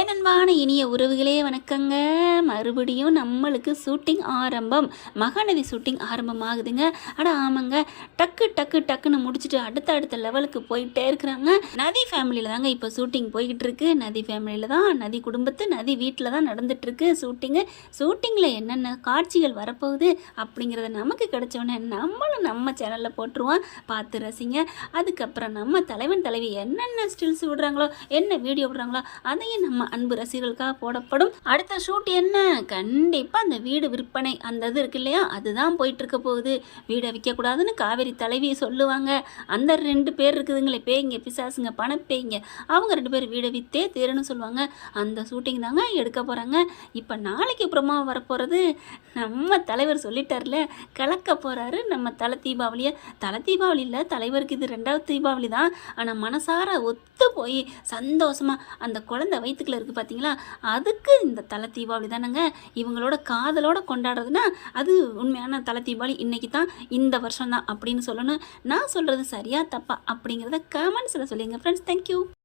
என் அன்பான இனிய உறவுகளே வணக்கங்க. மறுபடியும் நம்மளுக்கு ஷூட்டிங் ஆரம்பம். மகாநதி ஷூட்டிங் ஆரம்பமாகுதுங்க. ஆமாங்க, டக்கு டக்கு டக்குன்னு முடிச்சுட்டு அடுத்த லெவலுக்கு போயிட்டே இருக்கிறாங்க. நதி ஃபேமிலியில் தாங்க இப்போ ஷூட்டிங் போய்கிட்டு இருக்கு. நதி ஃபேமிலியில் தான், நதி குடும்பத்து நதி வீட்டில் தான் நடந்துட்டுருக்கு ஷூட்டிங்கில் என்னென்ன காட்சிகள் வரப்போகுது அப்படிங்கிறத நமக்கு கிடைச்சோன்னே நம்மளும் நம்ம சேனலில் போட்டுருவோம், பார்த்து ரசிங்க. அதுக்கப்புறம் நம்ம தலைவன் தலைவி என்னென்ன ஸ்டில்ஸ் விடுறாங்களோ, என்ன வீடியோ விடுறாங்களோ அதையும் நம்ம அன்பு ரசிகர்களுக்காக போடப்படும். அடுத்த ஷூட் என்ன, கண்டிப்பாக அந்த வீடு விற்பனை அந்த இது இருக்கு இல்லையா, அதுதான் போயிட்டு இருக்க போகுது. வீடை விற்கக்கூடாதுன்னு காவேரி தலைவி சொல்லுவாங்க. அந்த 2 பேர் இருக்குதுங்களே, பேய்ங்க பிசாசுங்க பணப்பேய்ங்க, அவங்க 2 பேர் வீடை விற்றே தேருன்னு சொல்லுவாங்க. அந்த ஷூட்டிங் தாங்க எடுக்க போகிறாங்க. இப்போ நாளைக்கு அப்புறமா வரப்போகிறது நம்ம தலைவர் சொல்லிட்டார்ல, கலக்க போகிறாரு நம்ம தலை தீபாவளியில் தலைவருக்கு இது 2வது தீபாவளி தான். ஆனால் மனசார ஒத்து போய் சந்தோஷமாக அந்த குழந்தை வயிற்றுக்குள்ள இருக்குது பார்த்தீங்களா, அதுக்கு இந்த தலை தீபாவளி தானேங்க. இவங்களோட காதலோட கொண்டாடுறதுன்னா அது உண்மையான தலை தீபாவளி இன்னைக்கு தான், இந்த வருஷம் தான் அப்படின்னு சொல்லணும். நான் சொல்கிறது சரியா தப்பா அப்படிங்கிறத கமெண்ட்ஸில் சொல்லுங்கள் ஃப்ரெண்ட்ஸ். தேங்க்யூ.